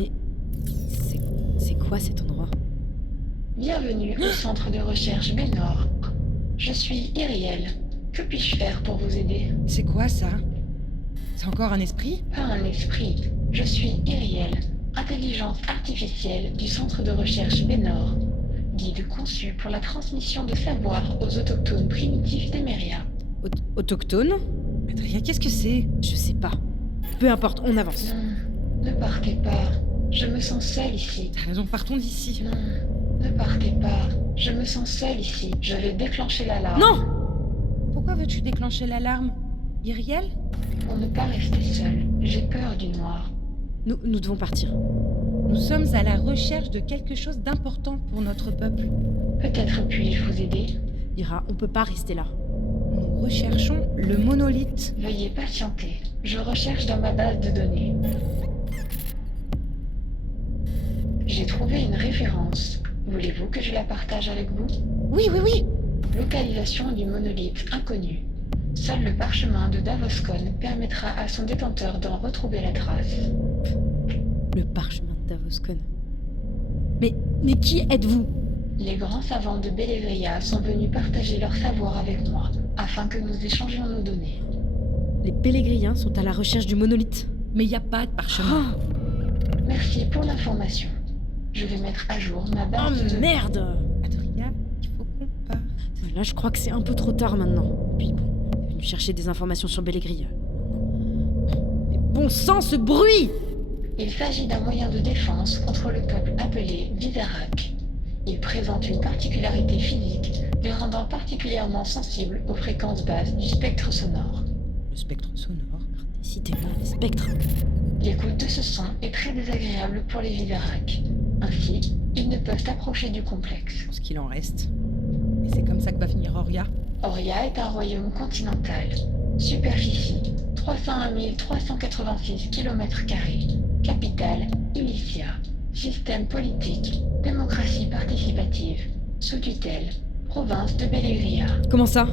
Mais c'est quoi cet endroit? Bienvenue au centre de recherche Bénor. Je suis Iriel. Que puis-je faire pour vous aider? C'est quoi ça? C'est encore un esprit? Pas un esprit. Je suis Iriel, intelligence artificielle du centre de recherche Bénor. Guide conçu pour la transmission de savoir aux autochtones primitifs d'Emeria. Autochtone? Adrien, qu'est-ce que c'est? Je sais pas. Peu importe, on avance. Non, ne partez pas. Je me sens seule ici. T'as raison, partons d'ici. Non, ne partez pas. Je me sens seule ici. Je vais déclencher l'alarme. Non! Pourquoi veux-tu déclencher l'alarme? Iriel? Pour ne pas rester seule, j'ai peur du noir. Nous devons partir. Nous sommes à la recherche de quelque chose d'important pour notre peuple. Peut-être puis-je vous aider? Ira, on peut pas rester là. Nous recherchons le monolithe. Veuillez patienter. Je recherche dans ma base de données. J'ai trouvé une référence. Voulez-vous que je la partage avec vous? Oui. Localisation du monolithe inconnu. Seul le parchemin de Davoscon permettra à son détenteur d'en retrouver la trace. Le parchemin de Davoscon. Mais qui êtes-vous? Les grands savants de Belevria sont venus partager leur savoir avec moi, afin que nous échangions nos données. Les Pélégriens sont à la recherche du monolithe. Mais y a pas de parchemin. Merci pour l'information. Je vais mettre à jour ma base de Oh données. merde! Adrien, il faut qu'on parte. Là, je crois que c'est un peu trop tard maintenant. Puis bon, il est venu chercher des informations sur Bellegria. Mais bon sang, ce bruit! Il s'agit d'un moyen de défense contre le peuple appelé Vizarak. Il présente une particularité physique, les rendant particulièrement sensibles aux fréquences basses du spectre sonore. Le spectre sonore. Décidément, les spectres. L'écoute de ce son est très désagréable pour les Vizarak. Ainsi, ils ne peuvent approcher du complexe. Pour ce qu'il en reste. Et c'est comme ça que va finir Oria. Oria est un royaume continental. Superficie 301 386 km². Capitale Ilicia. Système politique démocratie participative. Sous tutelle province de Belevria. Comment ça?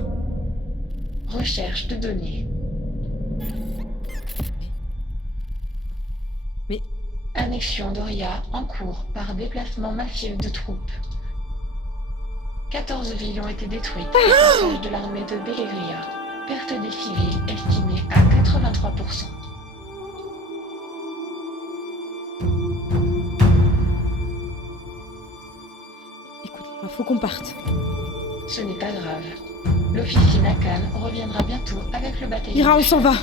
Recherche de données. Mais Annexion d'Oria en cours par déplacement massif de troupes. 14 villes ont été détruites par le passage de l'armée de Belevria. Perte des civils estimée à 83%. écoute, faut qu'on parte. Ce n'est pas grave. L'officier Nakan reviendra bientôt avec le bataillon. Ira, on s'en va.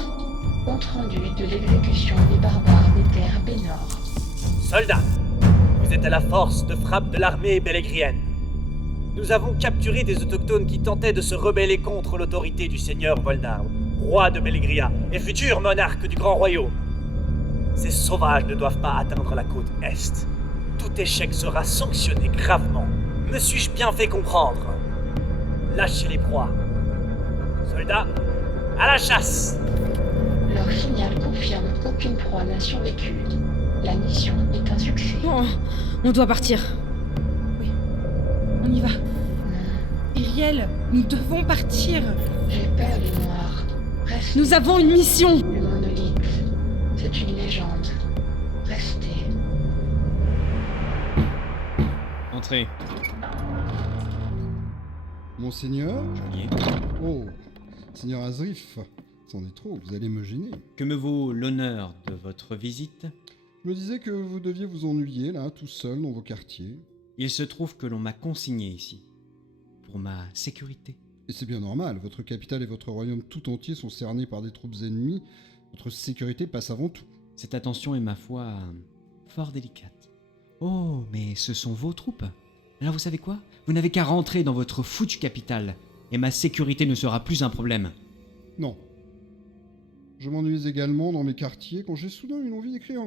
Compte rendu de l'exécution des barbares des terres Bénor. Soldats, vous êtes à la force de frappe de l'armée belégrienne. Nous avons capturé des autochtones qui tentaient de se rebeller contre l'autorité du seigneur Volnarb, roi de Bellegria et futur monarque du Grand Royaume. Ces sauvages ne doivent pas atteindre la côte Est. Tout échec sera sanctionné gravement. Me suis-je bien fait comprendre? Lâchez les proies. Soldats, à la chasse! Leur signal confirme qu'aucune proie n'a survécu. La mission est un succès. Oh, on doit partir. Oui, on y va. Iriel, nous devons partir. J'ai peur du noir. Restez. Nous avons une mission. Le monolithe, c'est une légende. Restez. Entrez. Monseigneur? Geôlier. Oh, Seigneur Azrif, c'en est trop, vous allez me gêner. Que me vaut l'honneur de votre visite? Je me disais que vous deviez vous ennuyer, là, tout seul, dans vos quartiers. Il se trouve que l'on m'a consigné ici. Pour ma sécurité. Et c'est bien normal, votre capitale et votre royaume tout entier sont cernés par des troupes ennemies. Votre sécurité passe avant tout. Cette attention est, ma foi, fort délicate. Oh, mais ce sont vos troupes. Alors vous savez quoi? Vous n'avez qu'à rentrer dans votre foutue capitale, et ma sécurité ne sera plus un problème. Non. Je m'ennuie également dans mes quartiers quand j'ai soudain une envie d'écrire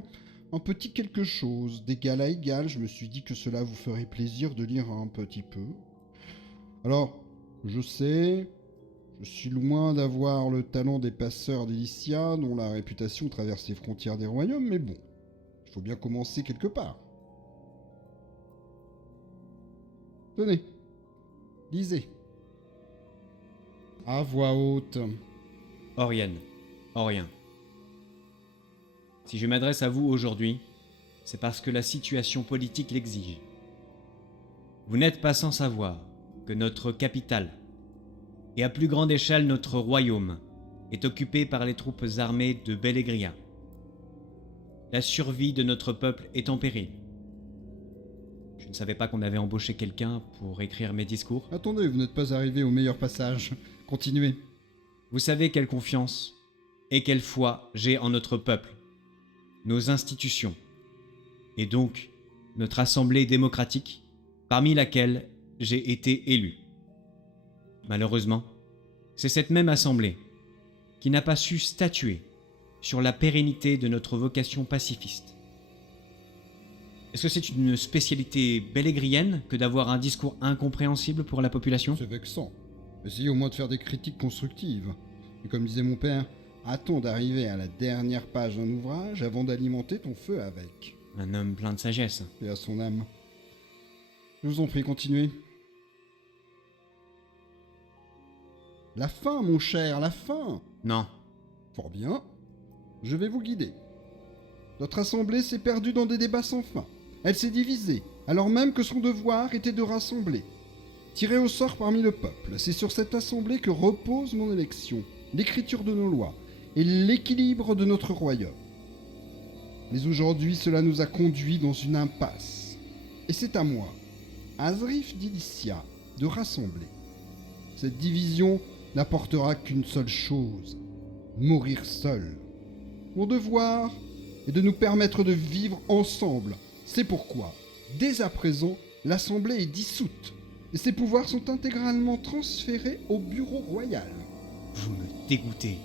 un petit quelque chose, d'égal à égal. Je me suis dit que cela vous ferait plaisir de lire un petit peu. Alors, je sais, je suis loin d'avoir le talent des passeurs d'Elysia, dont la réputation traverse les frontières des royaumes, mais bon, il faut bien commencer quelque part. Tenez, lisez. À voix haute. Orienne, Orien. Si je m'adresse à vous aujourd'hui, c'est parce que la situation politique l'exige. Vous n'êtes pas sans savoir que notre capitale, et à plus grande échelle notre royaume, est occupé par les troupes armées de Bellegria. La survie de notre peuple est en péril. Je ne savais pas qu'on avait embauché quelqu'un pour écrire mes discours. Attendez, vous n'êtes pas arrivé au meilleur passage. Continuez. Vous savez quelle confiance et quelle foi j'ai en notre peuple, nos institutions, et donc notre assemblée démocratique, parmi laquelle j'ai été élu. Malheureusement, c'est cette même assemblée qui n'a pas su statuer sur la pérennité de notre vocation pacifiste. Est-ce que c'est une spécialité bellegrienne que d'avoir un discours incompréhensible pour la population ? C'est vexant. Essayez au moins de faire des critiques constructives. Et comme disait mon père, hâtons d'arriver à la dernière page d'un ouvrage avant d'alimenter ton feu avec. Un homme plein de sagesse. Et à son âme. Je vous en prie, continuez. La fin, mon cher, la fin. Non. Fort bien. Je vais vous guider. Notre assemblée s'est perdue dans des débats sans fin. Elle s'est divisée, alors même que son devoir était de rassembler. Tirée au sort parmi le peuple, c'est sur cette assemblée que repose mon élection, l'écriture de nos lois et l'équilibre de notre royaume. Mais aujourd'hui, cela nous a conduits dans une impasse. Et c'est à moi, Azrif d'Ilicia, de rassembler. Cette division n'apportera qu'une seule chose, mourir seul. Mon devoir est de nous permettre de vivre ensemble. C'est pourquoi, dès à présent, l'Assemblée est dissoute et ses pouvoirs sont intégralement transférés au bureau royal. Vous me dégoûtez.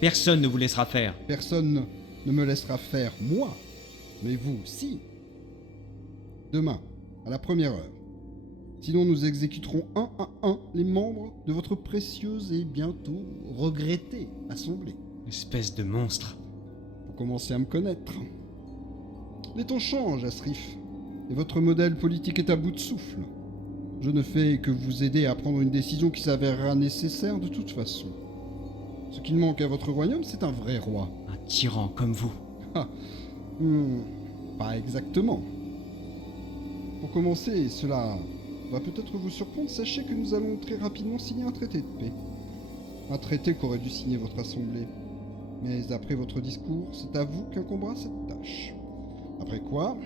Personne ne vous laissera faire. Personne ne me laissera faire, moi, mais vous, si. Demain, à la première heure. Sinon, nous exécuterons un à un les membres de votre précieuse et bientôt regrettée Assemblée. Espèce de monstre. Vous commencez à me connaître. Les temps changent, Asrif, et votre modèle politique est à bout de souffle. Je ne fais que vous aider à prendre une décision qui s'avérera nécessaire de toute façon. Ce qu'il manque à votre royaume, c'est un vrai roi. Un tyran comme vous. Pas exactement. Pour commencer, cela va peut-être vous surprendre, sachez que nous allons très rapidement signer un traité de paix. Un traité qu'aurait dû signer votre assemblée. Mais après votre discours, c'est à vous qu'incombera cette tâche. Après quoi ?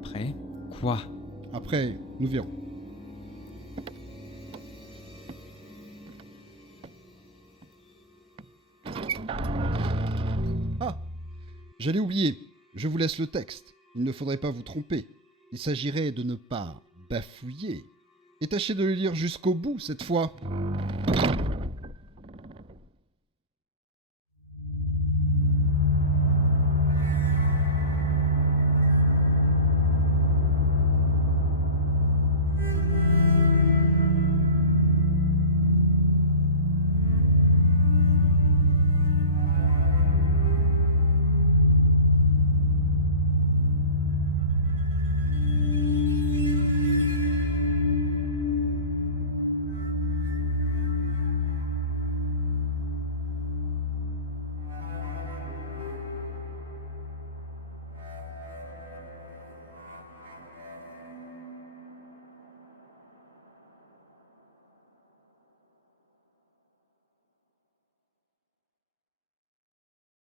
Après quoi ? Après, nous verrons. Ah ! J'allais oublier. Je vous laisse le texte. Il ne faudrait pas vous tromper. Il s'agirait de ne pas bafouiller. Et tâchez de le lire jusqu'au bout cette fois.